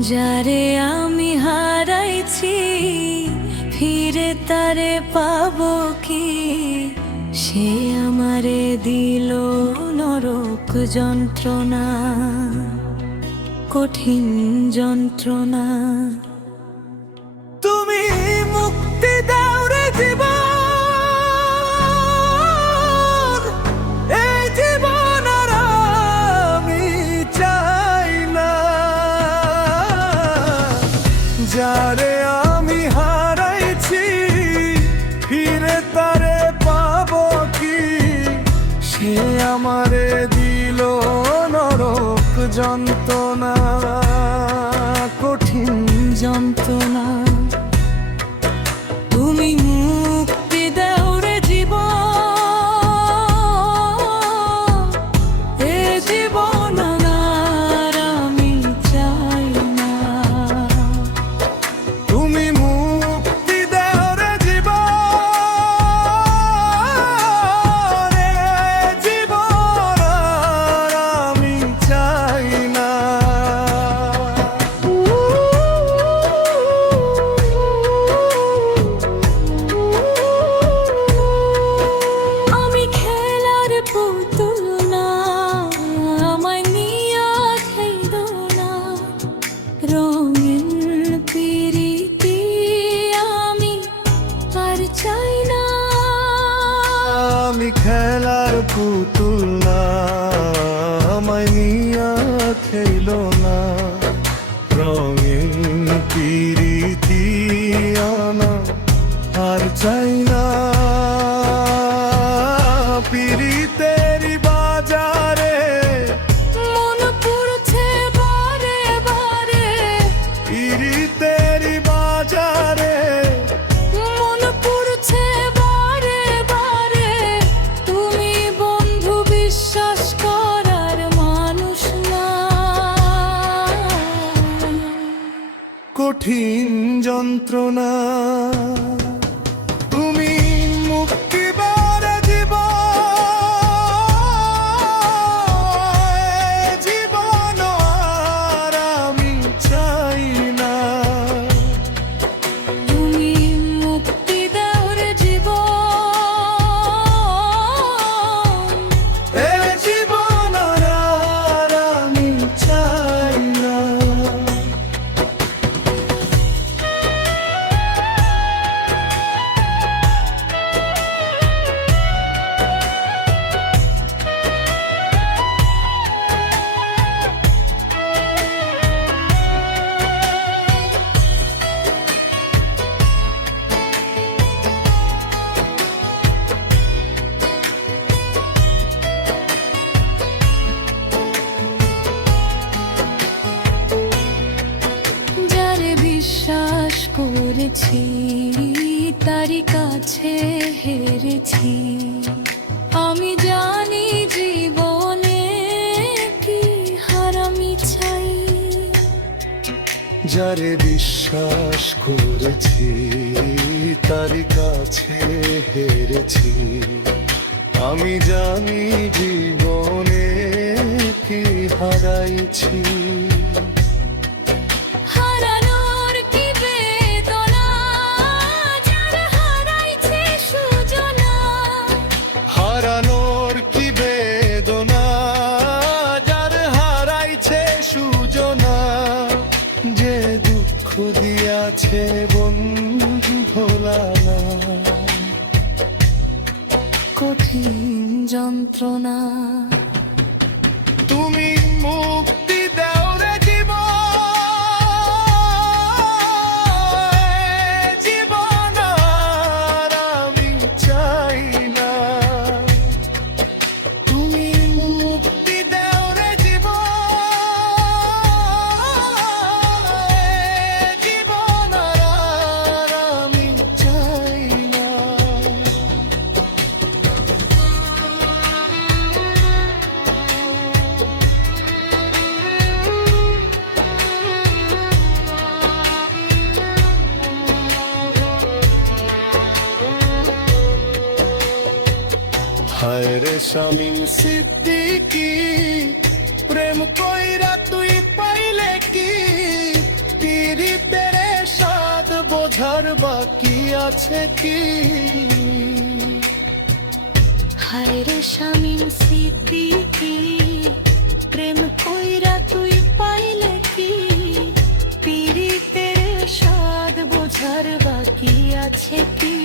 যারে আমি হারাইছি ফিরে তারে পাবো কি? সে আমারে দিল নরক যন্ত্রণা, কঠিন যন্ত্রণা। তুমি মুক্তি দাও রে জীবন, এই জীবন আর আমি চাই না। যারে আমি হারাইছি ফিরে তারে পাবো কি? সে আমারে দিল নরক যন্ত্রণা, কঠিন যন্ত্রণা। তুমি মুক্তি দাও রে জীবন, এ জীবন আর আমি চাই না। তুমি মুক্তি দাও রে জীবন, এ জীবন আর আমি চাই না। আমি খেলার পুতুল না, আমায় নিয়া খেলো না। রঙিন পিরিতি আনা আর চাই না। পিরিতেরি বাজারে মন পুরছে বারে বারে, পিরিতেরি বাজারে মন পুরছে বারে বারে। তুমি বন্ধু বিশ্বাস করার মানুষ না, কঠিন যন্ত্রণা। তুমি মুক্তি বারে জীবন আর আমি চাই না। তুমি মুক্তি দাও রে জীবন, এ জীবন আর আমি চাই না। বিশ্বাস করেছি তারি কাছে হেরেছি। আমি জানি জীবনে কি হারামি চাই। যারে বিশ্বাস করেছি তারি কাছে হেরেছি। আমি জানি জীবনে কি হারাইছি। হারানোর কি বেদনা, যার হারাইছে সুজনা। যে দুঃখ দিয়াছে বন্ধু ভোলা না, কঠিন যন্ত্রণা। তুমি মুক্তি দাও রে জীবন আর আমি চাই না। তুমি মুক্তি দাও রে জীবন আর আমি চাই না। হায় রে শামীম সিদ্দিকী, প্রেম কইরা তুই পাইলে কি? বোঝার বাকি আছে কি? হায় রে শামীম সিদ্দিকী, প্রেম কইরা তুই পাইলে কি? পীড়িতের স্বাদ বোঝার বাকি আছে কি?